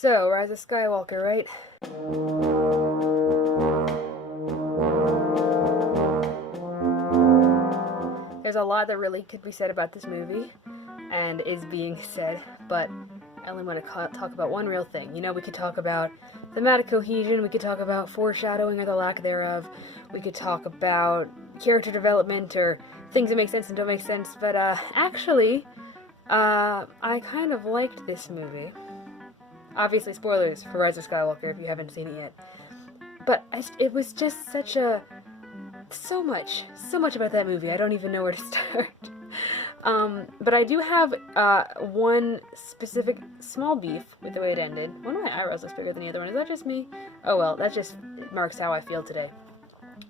So, Rise of Skywalker, right? There's a lot that really could be said about this movie, and is being said, but I only want to talk about one real thing. You know, we could talk about thematic cohesion, we could talk about foreshadowing or the lack thereof, we could talk about character development or things that make sense and don't make sense, but actually, I kind of liked this movie. Obviously, spoilers for Rise of Skywalker if you haven't seen it yet. But it was just so much about that movie. I don't even know where to start. But I do have one specific small beef with the way it ended. One of my eyebrows looks bigger than the other one. Is that just me? Oh well, that just marks how I feel today.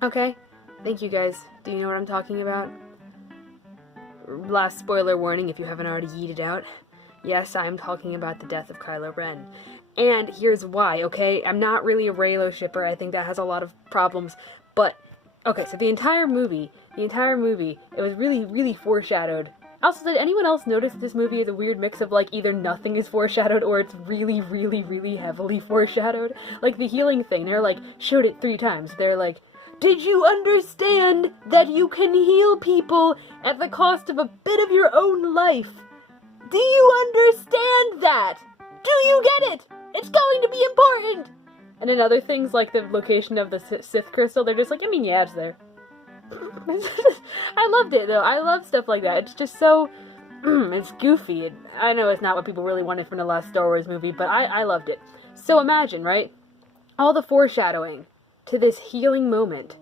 Okay, thank you guys. Do you know what I'm talking about? Last spoiler warning if you haven't already yeeted out. Yes, I'm talking about the death of Kylo Ren. And here's why, okay? I'm not really a Reylo shipper. I think that has a lot of problems. But, okay, so the entire movie, it was really, really foreshadowed. Also, did anyone else notice this movie is a weird mix of, like, either nothing is foreshadowed or it's really, really, really heavily foreshadowed? Like, the healing thing, they're like, showed it 3 times. They're like, did you understand that you can heal people at the cost of a bit of your own life? Do you understand that? Do you get it? It's going to be important! And then other things like the location of the Sith crystal, they're just like, I mean, yeah, it's there. I loved it, though. I love stuff like that. It's just so... it's goofy. I know it's not what people really wanted from the last Star Wars movie, but I loved it. So imagine, right? All the foreshadowing to this healing moment.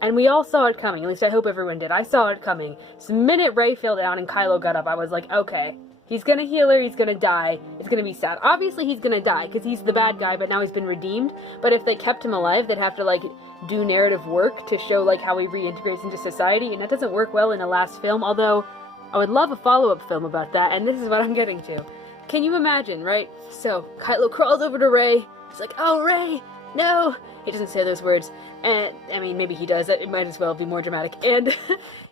And we all saw it coming. At least I hope everyone did. I saw it coming. So the minute Rey fell down and Kylo got up, I was like, okay... He's gonna heal her, he's gonna die, it's gonna be sad. Obviously he's gonna die, because he's the bad guy, but now he's been redeemed. But if they kept him alive, they'd have to, like, do narrative work to show, like, how he reintegrates into society, and that doesn't work well in the last film, although I would love a follow-up film about that, and this is what I'm getting to. Can you imagine, right? So, Kylo crawls over to Rey, he's like, oh, Rey, no! He doesn't say those words, and, I mean, maybe he does, it might as well be more dramatic, and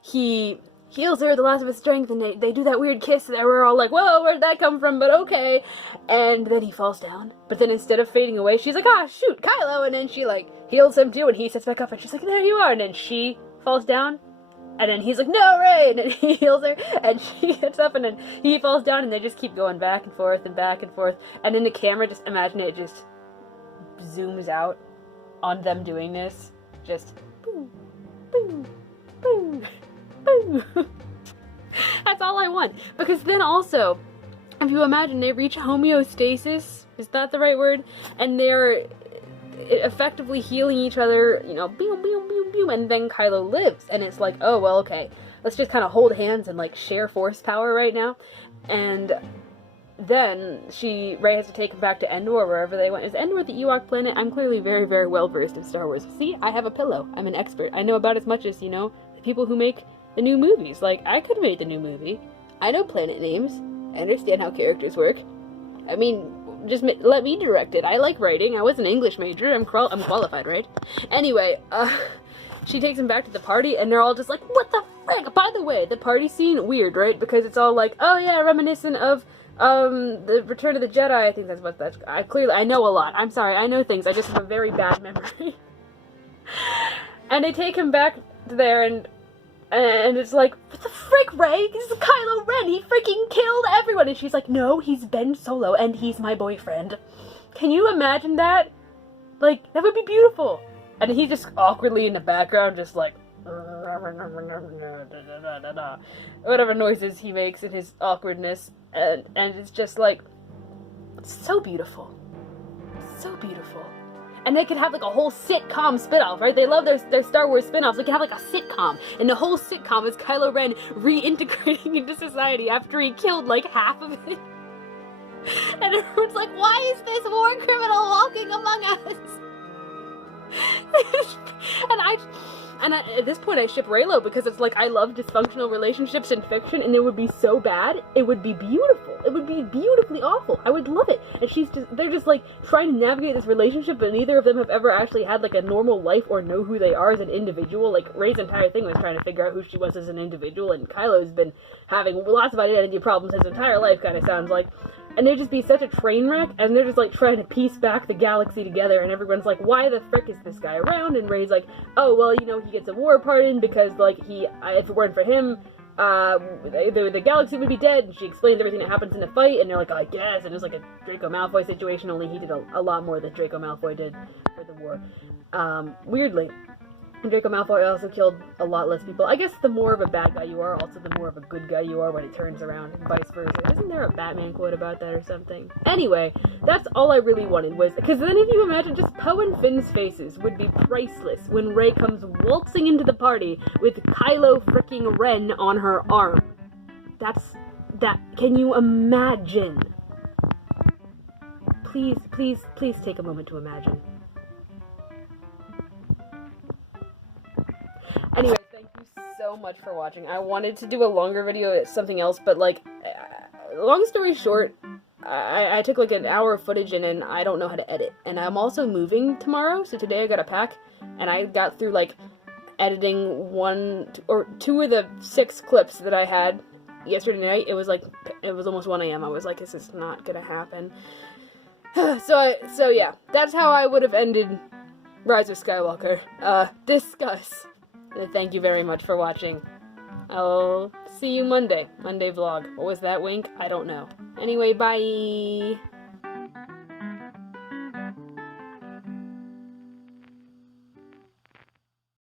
he... heals her the last of his strength, and they do that weird kiss that we're all like, whoa, where'd that come from, but okay. And then he falls down. But then instead of fading away, she's like, ah, shoot, Kylo, and then she, like, heals him too, and he sits back up, and she's like, there you are, and then she falls down, and then he's like, no, Rey, and then he heals her, and she gets up, and then he falls down, and they just keep going back and forth, and back and forth, and then the camera, just imagine it just zooms out on them doing this, just boom, boom, boom. That's all I want. Because then also, if you imagine they reach homeostasis, is that the right word? And they're effectively healing each other, you know, boom, boom, boom, boom, and then Kylo lives. And it's like, oh, well, okay, let's just kind of hold hands and, like, share force power right now. And then Rey has to take him back to Endor, wherever they went. Is Endor the Ewok planet? I'm clearly very, very well versed in Star Wars. See, I have a pillow. I'm an expert. I know about as much as, you know, the people who make the new movies. Like, I could have made the new movie. I know planet names. I understand how characters work. I mean, just let me direct it. I like writing. I was an English major. I'm qualified, right? Anyway, she takes him back to the party, and they're all just like, what the frick? By the way, the party scene, weird, right? Because it's all like, oh yeah, reminiscent of, the Return of the Jedi. I think that's what that's... I know a lot. I'm sorry, I know things. I just have a very bad memory. And they take him back there, and it's like, what the frick, Rey? This is Kylo Ren. He freaking killed everyone. And she's like, no, he's Ben Solo, and he's my boyfriend. Can you imagine that? Like, that would be beautiful. And he's just awkwardly in the background, just like, whatever noises he makes in his awkwardness. And it's just like, so beautiful. So beautiful. And they could have, like, a whole sitcom spin-off, right? They love their Star Wars spin-offs. They could have, like, a sitcom. And the whole sitcom is Kylo Ren reintegrating into society after he killed, like, half of it. And everyone's like, why is this war criminal walking among us? And at this point I ship Reylo, because it's like, I love dysfunctional relationships in fiction, and it would be so bad, it would be beautiful. It would be beautifully awful. I would love it. And they're just like trying to navigate this relationship, but neither of them have ever actually had like a normal life or know who they are as an individual. Like, Rey's entire thing was trying to figure out who she was as an individual, and Kylo's been having lots of identity problems his entire life, kind of sounds like. and there'd just be such a train wreck, and they're just, like, trying to piece back the galaxy together, and everyone's like, why the frick is this guy around? And Rey's like, oh, well, you know, he gets a war pardon because, like, if it weren't for him, the galaxy would be dead, and she explains everything that happens in the fight, and they're like, oh, I guess, and it was like a Draco Malfoy situation, only he did a lot more than Draco Malfoy did for the war. Weirdly. Draco Malfoy also killed a lot less people. I guess the more of a bad guy you are, also the more of a good guy you are when it turns around, and vice versa. Isn't there a Batman quote about that or something? Anyway, that's all I really wanted was, because then if you imagine, just Poe and Finn's faces would be priceless when Rey comes waltzing into the party with Kylo fricking Ren on her arm. Can you imagine? Please, please, please take a moment to imagine. Anyway, thank you so much for watching. I wanted to do a longer video at something else, but, like, long story short, I took, like, an hour of footage and I don't know how to edit. And I'm also moving tomorrow, so today I gotta pack, and I got through, like, editing 1 or 2 of the 6 clips that I had yesterday night. It was almost 1 a.m. I was like, this is not gonna happen. So yeah, that's how I would have ended Rise of Skywalker. Discuss. Thank you very much for watching. I'll see you Monday. Monday vlog. What was that, wink? I don't know. Anyway, bye!